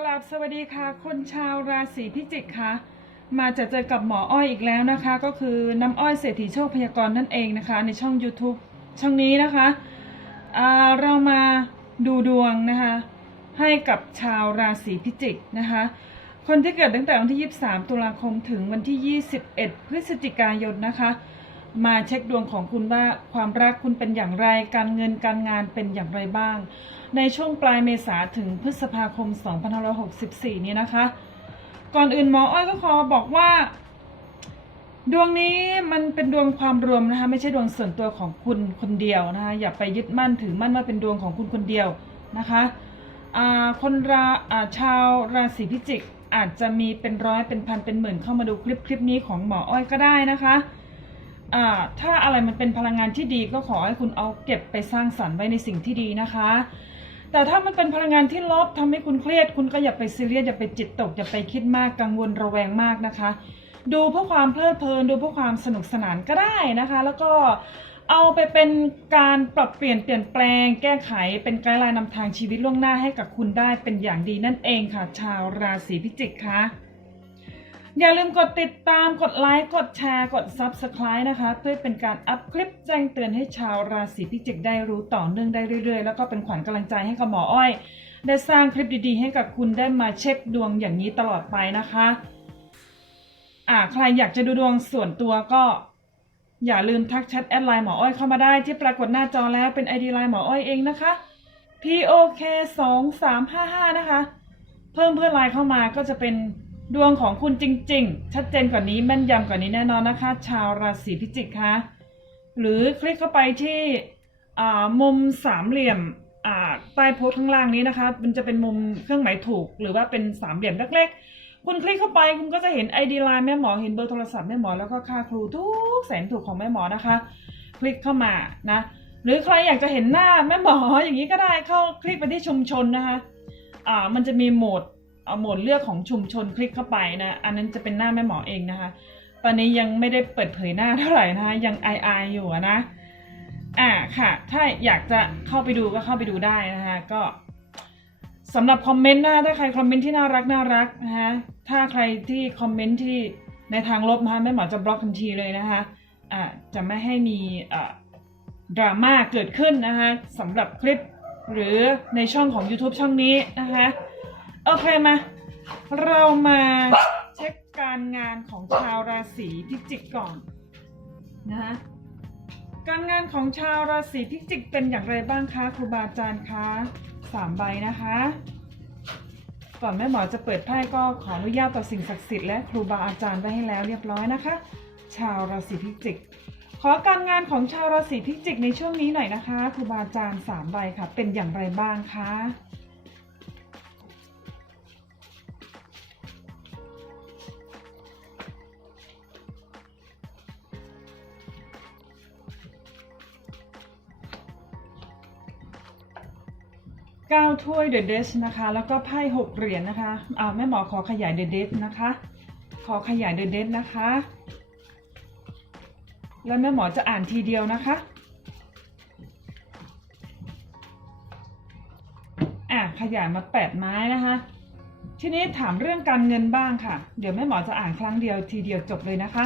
กราบสวัสดีค่ะ คนชาวราศีพิจิกค่ะ มาจะเจอกับหมออ้อยอีกแล้วนะคะ ก็คือน้ำอ้อยเศรษฐีโชคพยากรณ์นั่นเองนะคะ ในช่อง YouTube ช่องนี้นะคะเรามาดูดวงนะคะ ให้กับชาวราศีพิจิกนะคะ คนที่เกิดตั้งแต่วันที่ 23 ตุลาคมถึงวันที่ 21 พฤศจิกายนนะคะ มาเช็คดวงของคุณว่าความรักคุณเป็นอย่างไร การเงินการงานเป็นอย่างไรบ้าง ในช่วงปลายเมษาถึงพฤษภาคม 2564 นี้นะคะ ก่อนอื่นหมออ้อยก็ขอบอกว่า ดวงนี้มันเป็นดวงความรวมนะคะไม่ใช่ดวงส่วนตัวของคุณคนเดียวนะคะอย่าไปยึดมั่นถือมั่นว่าเป็นดวงของคุณคนเดียวนะคะคนราชาวราศีพิจิกอาจจะมีเป็นร้อยเป็นพันเป็นหมื่นเข้ามาดูคลิปคลิปนี้ของหมออ้อยก็ได้นะคะถ้าอะไรมันเป็นพลังงานที่ดีก็ขอให้คุณเอาเก็บไปสร้างสรรค์ไว้ในสิ่งที่ดีนะคะ แต่ถ้ามันเป็นพลังงานที่ลบทำให้คุณเครียด คุณก็อย่าไปซีเรียสอย่าไปจิตตกอย่าไปคิดมากกังวลระแวงมากนะคะ ดูเพื่อความเพลิดเพลิน ดูเพื่อความสนุกสนานก็ได้นะคะ แล้วก็เอาไปเป็นการปรับเปลี่ยนเปลี่ยนแปลง แก้ไขเป็นไกด์ไลน์นำทางชีวิตล่วงหน้าให้กับคุณได้เป็นอย่างดีนั่นเองค่ะ ชาวราศีพิจิกค่ะ อย่าลืมกดติดตามกดไลค์กดแชร์กด Subscribe นะคะ เพื่อเป็นการอัพคลิปแจ้งเตือนให้ชาวราศีพิจิกได้รู้ต่อเนื่องได้เรื่อยๆ แล้วก็เป็นขวัญกำลังใจให้กับหมออ้อย ได้สร้างคลิปดีๆ ให้กับคุณได้มาเช็คดวงอย่างนี้ตลอดไปนะคะอ่าใครอยากจะดูดวงส่วนตัวก็อย่าลืมทักแชทแอดไลน์หมออ้อยเข้ามาได้ที่ปรากฏหน้าจอแล้วเป็น ID ไลน์หมออ้อยเองนะคะ POK 2 3 5 5นะคะ เพิ่มเพื่อนไลน์เข้ามาก็จะเป็น ดวงของคุณจริง ๆ ชัดเจนกว่านี้แม่นยำกว่านี้แน่นอนนะคะ ชาวราศีพิจิกค่ะหรือคลิกเข้าไปที่มุมสามเหลี่ยมใต้โพสต์ข้างล่างนี้นะคะ มันจะเป็นมุมเครื่องหมายถูก หรือว่าเป็นสามเหลี่ยมเล็กๆ คุณคลิกเข้าไปคุณก็จะเห็น ID ไลน์แม่หมอเห็นเบอร์โทรศัพท์แม่หมอแล้วก็ค่าครูทุกแสนถูกของแม่หมอนะคะ คลิกเข้ามานะหรือใครอยากจะเห็นหน้าแม่หมออย่างนี้ก็ได้เข้าคลิกไปที่ชุมชนนะคะ อ่ามันจะมีโหมด เอาหมดเลือกของชุมชนคลิกเข้าไปนะ อันนั้นจะเป็นหน้าแม่หมอเองนะคะ ตอนนี้ยังไม่ได้เปิดเผยหน้าเท่าไหร่นะคะ ยังอายๆอยู่นะ อ่าค่ะ ถ้าอยากจะเข้าไปดูก็เข้าไปดูได้นะคะ ก็สำหรับคอมเมนต์นะถ้าใครคอมเมนต์ที่น่ารักน่ารักนะคะถ้าใครที่คอมเมนต์ที่ในทางลบนะคะแม่หมอจะบล็อกทันทีเลยนะคะอ่าจะไม่ให้มีอ่าดราม่าเกิดขึ้นนะคะสำหรับคลิปหรือในช่องของ YouTube ช่องนี้นะคะ โอเคมา เรามาเช็คการงานของชาวราศีพิจิกก่อนนะคะการงานของชาวราศีพิจิกเป็นอย่างไรบ้างคะครูบาอาจารย์คะสามใบนะคะ ก่อนแม่หมอจะเปิดไพ่ก็ขออนุญาตต่อสิ่งศักดิ์สิทธิ์และครูบาอาจารย์ไว้ให้แล้วเรียบร้อยนะคะ ชาวราศีพิจิก ขอการงานของชาวราศีพิจิกในช่วงนี้หน่อยนะคะครูบาอาจารย์สามใบค่ะ เป็นอย่างไรบ้างคะ เก้าถ้วยเดอะเดสนะคะ แล้วก็ไพ่หกเหรียญนะคะอ่าแม่หมอขอขยายเดอะเดสนะคะ ขอขยายเดอะเดสนะคะ แล้วแม่หมอจะอ่านทีเดียวนะคะอะขยายมาแปดไม้นะคะ ทีนี้ถามเรื่องการเงินบ้างค่ะ เดี๋ยวแม่หมอจะอ่านครั้งเดียวทีเดียวจบเลยนะคะ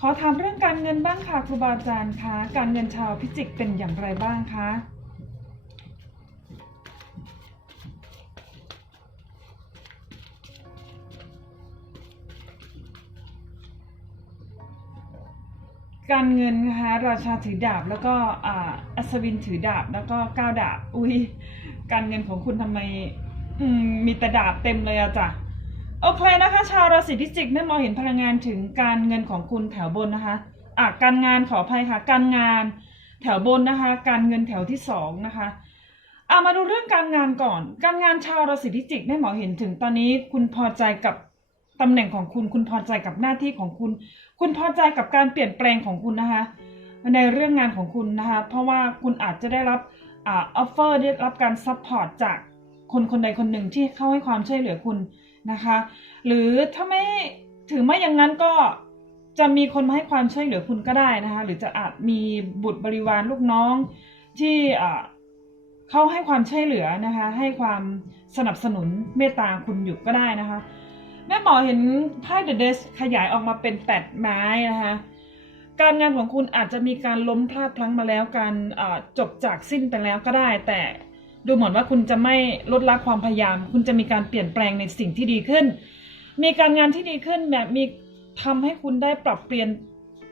ขอถามเรื่องการเงินบ้างค่ะครูบาอาจารย์คะ การเงินชาวพิจิกเป็นอย่างไรบ้างคะ การเงินนะคะราชาถือดาบแล้วก็อ่าอัศวินถือดาบแล้วก็ก้าวดาบ อุ้ยการเงินของคุณทำไมอืมมีแต่ดาบเต็มเลยอะจ้ะโอเคนะคะ ชาวราศีพิจิกแม่หมอเห็นพลังงานถึงการเงินของคุณแถวบนนะคะอะการงานขออภัยค่ะ การงานแถวบนนะคะ การเงินแถวที่สองนะคะอะมาดูเรื่องการงานก่อน การงานชาวราศีพิจิกแม่หมอเห็นถึงตอนนี้คุณพอใจกับ ตำแหน่งของคุณคุณพอใจกับหน้าที่ของคุณ คุณพอใจกับการเปลี่ยนแปลงของคุณนะคะ ในเรื่องงานของคุณนะคะ เพราะว่าคุณอาจจะได้รับอ่าออฟเฟอร์ได้รับการซัพพอร์ตจากคนคนใดคนหนึ่งที่เข้าให้ความช่วยเหลือคุณนะคะ หรือถ้าไม่ถือไม่อย่างนั้นก็จะมีคนมาให้ความช่วยเหลือคุณก็ได้นะคะ หรือจะอาจมีบุตรบริวารลูกน้องที่อ่าเข้าให้ความช่วยเหลือนะคะ ให้ความสนับสนุนเมตตาคุณอยู่ก็ได้นะคะ แม่หมอเห็นไพ่เดอะเดสขยายออกมาเป็นแปดไม้นะคะการงานของคุณอาจจะมีการล้มพลาดพลั้งมาแล้วการจบจากสิ้นไปแล้วก็ได้ แต่ดูเหมือนว่าคุณจะไม่ลดละความพยายาม คุณจะมีการเปลี่ยนแปลงในสิ่งที่ดีขึ้น มีการงานที่ดีขึ้นแบบมีทำให้คุณได้ปรับเปลี่ยน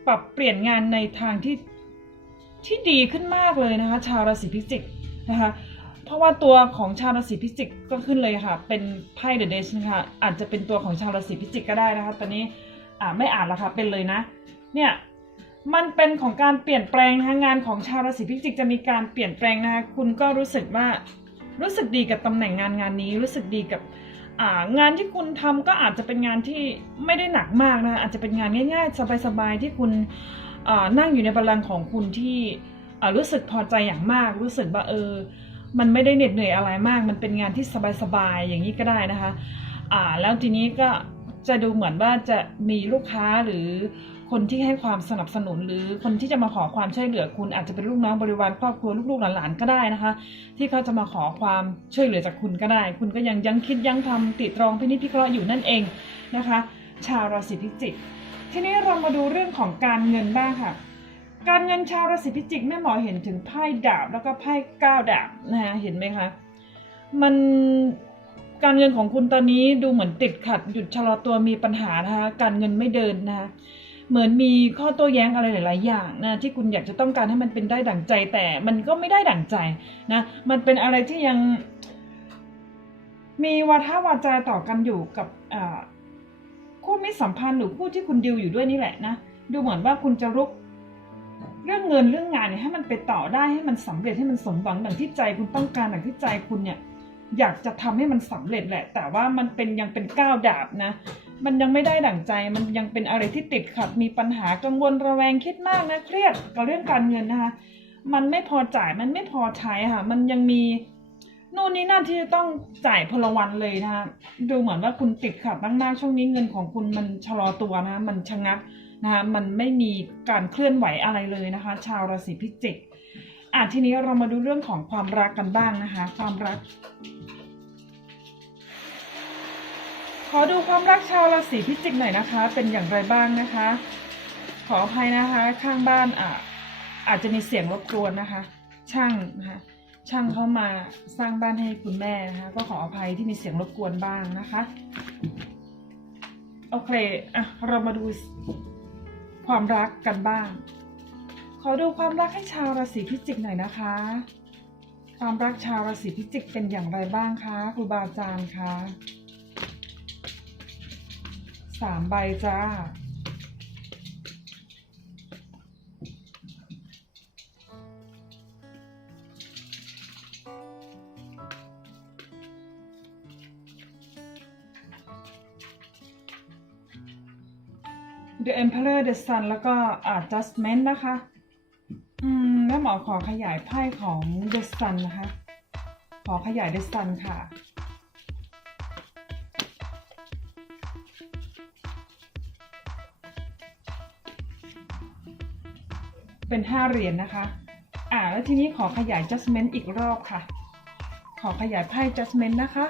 ปรับเปลี่ยนงานในทางที่ที่ดีขึ้นมากเลยนะคะ ชาวราศีพิจิกนะคะ เพราะว่าตัวของชาวราศีพิจิกก็ขึ้นเลยค่ะ เป็นไพ่เดอะเดชนะคะอาจจะเป็นตัวของชาวราศีพิจิกก็ได้นะคะ ตอนนี้อ่าไม่อ่านแล้วค่ะเป็นเลยนะ เนี่ยมันเป็นของการเปลี่ยนแปลงนะคะงานของชาวราศีพิจิกจะมีการเปลี่ยนแปลงนะคะคุณก็รู้สึกว่ารู้สึกดีกับตำแหน่งงานงานนี้ รู้สึกดีกับงานที่คุณทำก็อาจจะเป็นงานที่ไม่ได้หนักมากนะคะอาจจะเป็นงานง่าย ๆ สบายๆที่คุณนั่งอยู่ในบัลลังก์ของคุณที่รู้สึกพอใจอย่างมาก รู้สึกว่าเออ มันไม่ได้เหน็ดเหนื่อยอะไรมาก มันเป็นงานที่สบายๆอย่างนี้ก็ได้นะคะอ่าแล้วทีนี้ก็จะดูเหมือนว่าจะมีลูกค้าหรือคนที่ให้ความสนับสนุน หรือคนที่จะมาขอความช่วยเหลือคุณอาจจะเป็นลูกน้องบริวารครอบครัวลูกๆหลานๆก็ได้นะคะ ที่เขาจะมาขอความช่วยเหลือจากคุณก็ได้ คุณก็ยังยังคิดยังทำติดตรองพินิจพิเคราะห์อยู่นั่นเองนะคะ ชาวราศีพิจิกทีนี้เรามาดูเรื่องของการเงินบ้างค่ะ การเงินชาวราศีพิจิกแม่หมอเห็นถึงไพ่ดาบแล้วก็ไพ่เก้าดาบนะคะเห็นไหมคะมันการเงินของคุณตอนนี้ดูเหมือนติดขัดหยุดชะลอตัวมีปัญหานะคะการเงินไม่เดินนะคะเหมือนมีข้อโต้แย้งอะไรหลาย ๆ อย่างนะที่คุณอยากจะต้องการให้มันเป็นได้ดั่งใจ แต่มันก็ไม่ได้ดั่งใจนะมันเป็นอะไรที่ยัง มีวาทวาจาต่อกันอยู่กับคู่มิตรสัมพันธ์หรือคู่ที่คุณดิวอยู่ด้วยนี่แหละนะดูเหมือนว่าคุณจะรุก เรื่องเงินเรื่องงานเนี่ยให้มันไปต่อได้ให้มันสำเร็จให้มันสมหวังดังที่ใจคุณต้องการดังที่ใจคุณเนี่ยอยากจะทำให้มันสำเร็จแหละ แต่ว่ามันเป็นยังเป็นก้าวดาบนะ มันยังไม่ได้ดั่งใจ มันยังเป็นอะไรที่ติดขัด มีปัญหากังวลระแวงคิดมากนะ เครียดกับเรื่องการเงินนะคะ มันไม่พอจ่าย มันไม่พอใช้ค่ะ มันยังมีนู่นนี่นั่นที่จะต้องจ่ายพลวันเลยนะคะ ดูเหมือนว่าคุณติดขัดมากๆ ช่วงนี้เงินของคุณมันชะลอตัวนะ มันชะงัก นะคะมันไม่มีการเคลื่อนไหวอะไรเลยนะคะ ชาวราศีพิจิกอะทีนี้เรามาดูเรื่องของความรักกันบ้างนะคะ ความรัก ขอดูความรักชาวราศีพิจิกหน่อยนะคะ เป็นอย่างไรบ้างนะคะ ขออภัยนะคะ ข้างบ้านอะอาจจะมีเสียงรบกวนนะคะ ช่างนะคะช่างเข้ามาสร้างบ้านให้คุณแม่นะคะ ก็ขออภัยที่มีเสียงรบกวนบ้างนะคะ โอเคอะเรามาดู ความรักกันบ้าง ขอดูความรักให้ชาวราศีพิจิกหน่อยนะคะ ความรักชาวราศีพิจิกเป็นอย่างไรบ้างคะครูบาอาจารย์คะสามใบจ้า The Emperor The Sun แล้วก็ Adjustment นะคะ อืมแม่หมอขอขยายไพ่ของ The Sun นะคะ ขอขยาย The Sun ค่ะ เป็นห้าเหรียญนะคะ อ่า แล้วทีนี้ขอขยาย Judgment อีกรอบค่ะ ขอขยายไพ่ Judgment นะคะ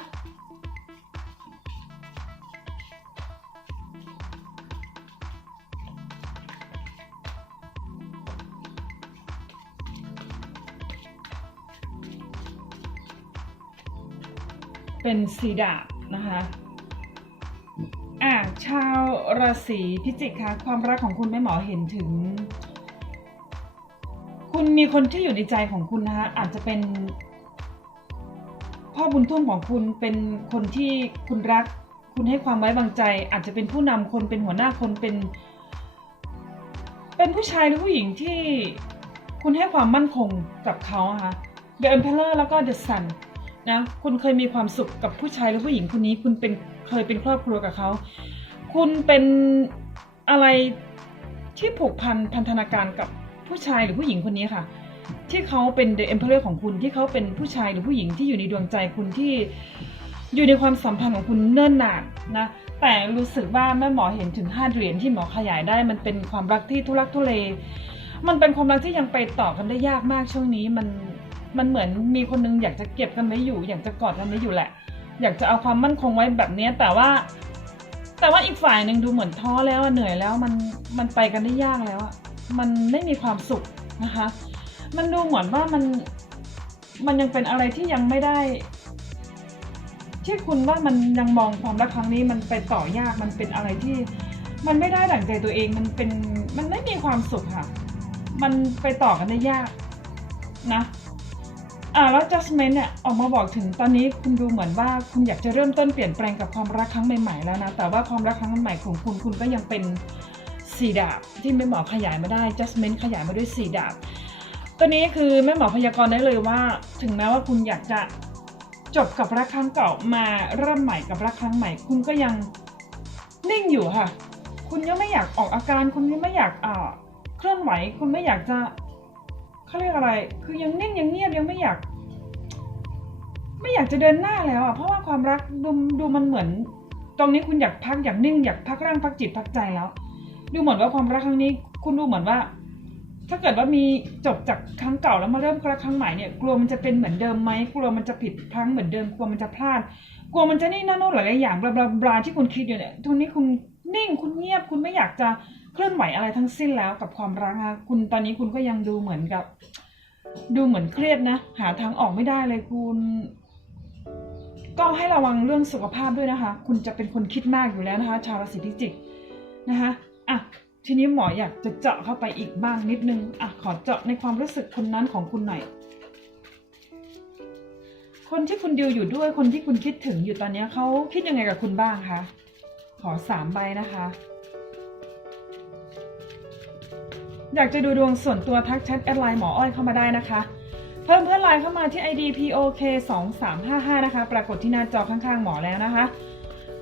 เป็นสีดาบนะคะอ่าชาวราศีพิจิกคะความรักของคุณแม่หมอเห็นถึง คุณมีคนที่อยู่ในใจของคุณนะคะอาจจะเป็น พ่อบุญทุ่มของคุณเป็นคนที่คุณรัก คุณให้ความไว้วางใจ อาจจะเป็นผู้นำคนเป็นหัวหน้าคนเป็น เป็นผู้ชายหรือผู้หญิงที่คุณให้ความมั่นคงกับเขาอะค่ะ The Emperor แล้วก็ The Sun นะคุณเคยมีความสุขกับผู้ชายหรือผู้หญิงคนนี้ คุณเป็นเคยเป็นครอบครัวกับเขา คุณเป็นอะไรที่ผูกพันพันธนาการกับผู้ชายหรือผู้หญิงคนนี้ค่ะ ที่เขาเป็น The Emperor ของคุณที่เขาเป็นผู้ชายหรือผู้หญิงที่อยู่ในดวงใจคุณที่อยู่ในความสัมพันธ์ของคุณเนิ่นนานนะแต่รู้สึกว่าแม่หมอเห็นถึงห้าเหรียญที่หมอขยายได้ มันเป็นความรักที่ทุรักทุเล มันเป็นความรักที่ยังไปต่อกันได้ยากมากช่วงนี้มัน มันเหมือนมีคนนึงอยากจะเก็บกันไว้อยู่ อยากจะกอดกันไว้อยู่แหละ อยากจะเอาความมั่นคงไว้แบบเนี้ยแต่ว่า แต่ว่าอีกฝ่ายหนึ่งดูเหมือนท้อแล้วเหนื่อยแล้วมันมันไปกันได้ยากแล้วอะมันไม่มีความสุขนะคะ มันดูเหมือนว่ามันมันยังเป็นอะไรที่ยังไม่ได้ที่คุณว่ามันยังมองความรักครั้งนี้มันไปต่อยากมันเป็นอะไรที่ มันไม่ได้ดั่งใจตัวเองมันเป็นมันไม่มีความสุขค่ะ มันไปต่อกันได้ยากนะ อ่าแล้ว Justment เนี่ยออกมาบอกถึงตอนนี้คุณดูเหมือนว่าคุณอยากจะเริ่มต้นเปลี่ยนแปลงกับความรักครั้งใหม่ๆแล้วนะแต่ว่าความรักครั้งใหม่ของคุณคุณก็ยังเป็นสีดาบที่แม่หมอขยายมาได้ Justment ขยายมาด้วยสีดาบตัวนี้คือแม่หมอพยากรณ์ได้เลยว่า ถึงแม้ว่าคุณอยากจะจบกับรักครั้งเก่ามาเริ่มใหม่กับรักครั้งใหม่ คุณก็ยังนิ่งอยู่ค่ะ คุณยังไม่อยากออกอาการ คุณยังไม่อยากอ่าเคลื่อนไหว คุณไม่อยากจะ เขาเรียกอะไร คือยังนิ่งยังเงียบยังไม่อยาก ไม่อยากจะเดินหน้าแล้วอะ เพราะว่าความรักดูดูมันเหมือน ตรงนี้คุณอยากพักอยากนิ่งอยากพักร่างพักจิตพักใจแล้ว ดูเหมือนว่าความรักครั้งนี้ คุณดูเหมือนว่า ถ้าเกิดว่ามีจบจากครั้งเก่าแล้วมาเริ่มรักครั้งใหม่เนี่ย กลัวมันจะเป็นเหมือนเดิมไหมกลัวมันจะผิดพลั้งเหมือนเดิมกลัวมันจะพลาด กลัวมันจะนี่นั่นโน่นหลายอย่างบลาบลาบลาที่คุณคิดอยู่เนี่ยทุนนี้คุณนิ่งคุณเงียบคุณไม่อยากจะ เคลื่อนไหวอะไรทั้งสิ้นแล้วกับความรักนะคะคุณตอนนี้คุณก็ยังดูเหมือนกับ ดูเหมือนเครียดนะ หาทางออกไม่ได้เลยคุณ ก็ให้ระวังเรื่องสุขภาพด้วยนะคะ คุณจะเป็นคนคิดมากอยู่แล้วนะคะ ชาวราศีพิจิกนะคะอะทีนี้หมออยากจะเจาะเข้าไปอีกบ้างนิดนึงอะขอเจาะในความรู้สึกคนนั้นของคุณหน่อย คนที่คุณดิวอยู่ด้วย คนที่คุณคิดถึงอยู่ตอนนี้เขาคิดยังไงกับคุณบ้างคะ ขอสามใบนะคะ อยากจะดูดวงส่วนตัวทักแชทแอดไลน์หมออ้อยเข้ามาได้นะคะ เพิ่มเพื่อนไลน์เข้ามาที่ ID POK 2 3 5 5นะคะ ปรากฏที่หน้าจอข้างๆหมอแล้วนะคะ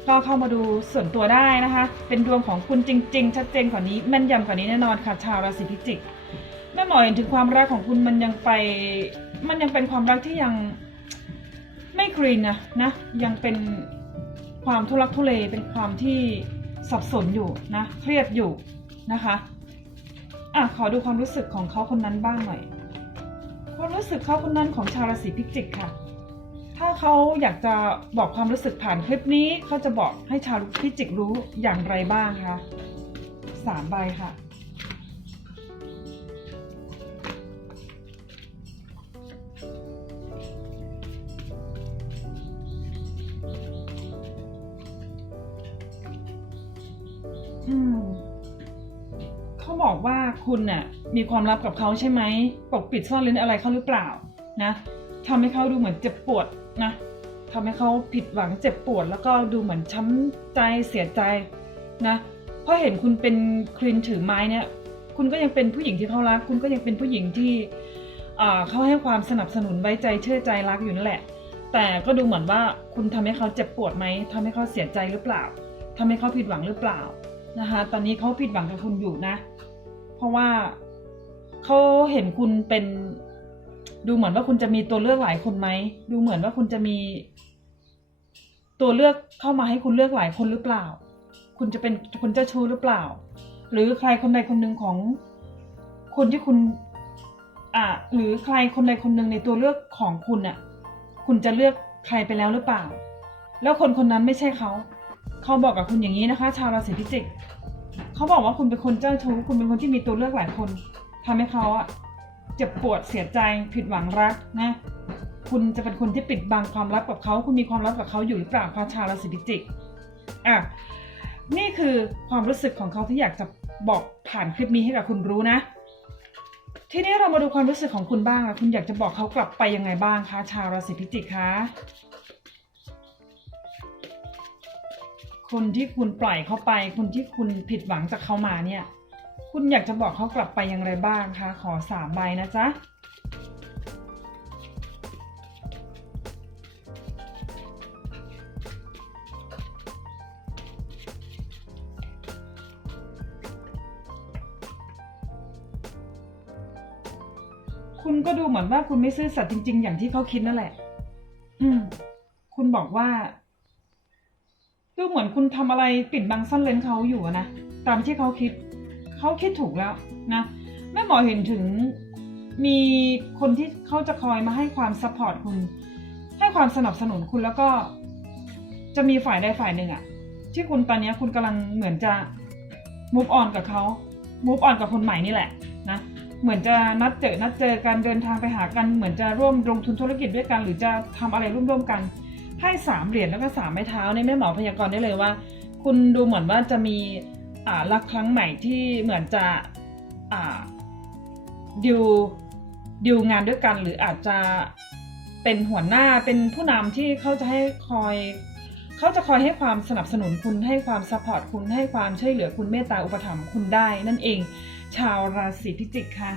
ก็เข้ามาดูส่วนตัวได้นะคะ เป็นดวงของคุณจริง ๆ ชัดเจนกว่านี้แม่นยำกว่านี้แน่นอนค่ะ ชาวราศีพิจิก แม่หมอเห็นถึงความรักของคุณมันยังไป มันยังเป็นความรักที่ยังไม่คลีนนะนะ ยังเป็นความทุลักทุเลเป็นความที่สับสนอยู่นะ เครียดอยู่นะคะ อะขอดูความรู้สึกของเขาคนนั้นบ้างหน่อย ความรู้สึกเขาคนนั้นของชาวราศีพิจิกค่ะ ถ้าเขาอยากจะบอกความรู้สึกผ่านคลิปนี้เขาจะบอกให้ชาวพิจิกรู้อย่างไรบ้างคะสามใบค่ะ คุณน่ะมีความลับกับเขาใช่ไหมปกปิดซ่อนเร้นอะไรเขาหรือเปล่านะทำให้เขาดูเหมือนเจ็บปวดนะทำให้เขาผิดหวังเจ็บปวด แล้วก็ดูเหมือนช้ำใจเสียใจนะเพราะเห็นคุณเป็นคลินถือไม้เนี่ย คุณก็ยังเป็นผู้หญิงที่เขารัก คุณก็ยังเป็นผู้หญิงที่อ่าเขาให้ความสนับสนุนไว้ใจเชื่อใจรักอยู่นั่นแหละ แต่ก็ดูเหมือนว่าคุณทำให้เขาเจ็บปวดไหมทำให้เขาเสียใจหรือเปล่าทำให้เขาผิดหวังหรือเปล่านะคะ ตอนนี้เขาผิดหวังกับคุณอยู่นะ เพราะว่าเขาเห็นคุณเป็น ดูเหมือนว่าคุณจะมีตัวเลือกหลายคนไหมดูเหมือนว่าคุณจะมี ตัวเลือกเข้ามาให้คุณเลือกหลายคนหรือเปล่า คุณจะเป็นคนเจ้าชู้หรือเปล่า หรือใครคนใดคนหนึ่งของคนที่คุณอ่าหรือใครคนใดคนหนึ่งในตัวเลือกของคุณอะ คุณจะเลือกใครไปแล้วหรือเปล่า แล้วคนคนนั้นไม่ใช่เขา เขาบอกกับคุณอย่างนี้นะคะ ชาวราศีพิจิก เขาบอกว่าคุณเป็นคนเจ้าชู้คุณเป็นคนที่มีตัวเลือกหลายคนทำให้เขาอะเจ็บปวดเสียใจผิดหวังรักนะ คุณจะเป็นคนที่ปิดบังความลับกับเขาคุณมีความลับกับเขาอยู่หรือเปล่าคะชาวราศีพิจิกอะนี่คือความรู้สึกของเขาที่อยากจะบอกผ่านคลิปนี้ให้กับคุณรู้นะ ทีนี้เรามาดูความรู้สึกของคุณบ้างอะคุณอยากจะบอกเขากลับไปยังไงบ้างคะชาวราศีพิจิกคะ คนที่คุณปล่อยเขาไป คนที่คุณผิดหวังจากเขามาเนี่ย คุณอยากจะบอกเขากลับไปอย่างไรบ้างคะ ขอสามใบนะจ๊ะคุณก็ดูเหมือนว่าคุณไม่ซื่อสัตย์จริง ๆ อย่างที่เขาคิดนั่นแหละ อืม คุณบอกว่า ดูเหมือนคุณทำอะไรปิดบังซ่อนเร้นเขาอยู่นะตามที่เขาคิดเขาคิดถูกแล้วนะแม่หมอเห็นถึงมีคนที่เขาจะคอยมาให้ความซัพพอร์ตคุณ ให้ความสนับสนุนคุณแล้วก็ จะมีฝ่ายใดฝ่ายหนึ่งอะที่คุณตอนนี้คุณกำลังเหมือนจะ move on กับเขา move on กับคนใหม่นี่แหละนะเหมือนจะนัดเจอนัดเจอกันเดินทางไปหากันเหมือนจะร่วมลงทุนธุรกิจด้วยกัน หรือจะทำอะไรร่วมๆกัน ให้สามเหรียญแล้วก็สามไม้เท้าในแม่หมอพยากรณ์ได้เลยว่า คุณดูเหมือนว่าจะมีอ่ารักครั้งใหม่ที่เหมือนจะอ่าดิวดิวงานด้วยกันหรืออาจจะเป็นหัวหน้าเป็นผู้นำที่เขาจะให้คอยเขาจะคอยให้ความสนับสนุนคุณให้ความซัพพอร์ตคุณให้ความช่วยเหลือคุณเมตตาอุปถัมภ์คุณได้นั่นเอง ชาวราศีพิจิกค่ะ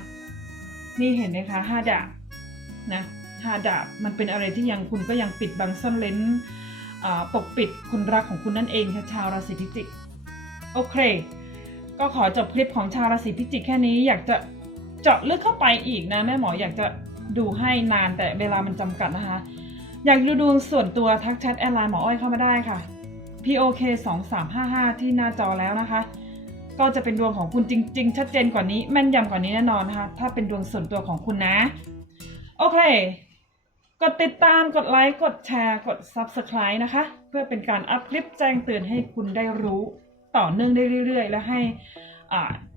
นี่เห็นไหมคะห้าดาบนะ ห้าดาบมันเป็นอะไรที่ยังคุณก็ยังปิดบังซ่อนเลนปกปิดคนรักของคุณนั่นเองค่ะชาวราศีพิจิกโอเค ก็ขอจบคลิปของชาวราศีพิจิกแค่นี้อยากจะเจาะลึกเข้าไปอีกนะแม่หมออยากจะดูให้นานแต่เวลามันจำกัดนะคะ อยากดูดวงส่วนตัวทักแชทแอดไลน์หมออ้อยเข้ามาได้ค่ะ POK 2 3 5 5 ที่หน้าจอแล้วนะคะ ก็จะเป็นดวงของคุณจริง ๆ ชัดเจนกว่านี้แม่นยำกว่านี้แน่นอนนะคะ ถ้าเป็นดวงส่วนตัวของคุณนะ โอเค กดติดตามกดไลค์ กดแชร์ กด Subscribe นะคะ เพื่อเป็นการอัพคลิปแจ้งเตือนให้คุณได้รู้ต่อเนื่องได้เรื่อย ๆ และให้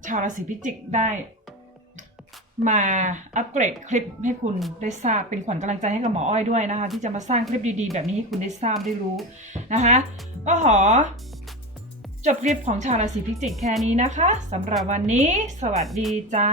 ชาวราศีพิจิกได้ มาอัปเกรดคลิปให้คุณได้ทราบเป็นขวัญกำลังใจให้กับหมออ้อยด้วยนะคะ ที่จะมาสร้างคลิปดีๆ แบบนี้ให้คุณได้ทราบได้รู้นะคะ ก็ขอจบคลิปของชาวราศีพิจิกแค่นี้นะคะสำหรับวันนี้ สวัสดีจ้า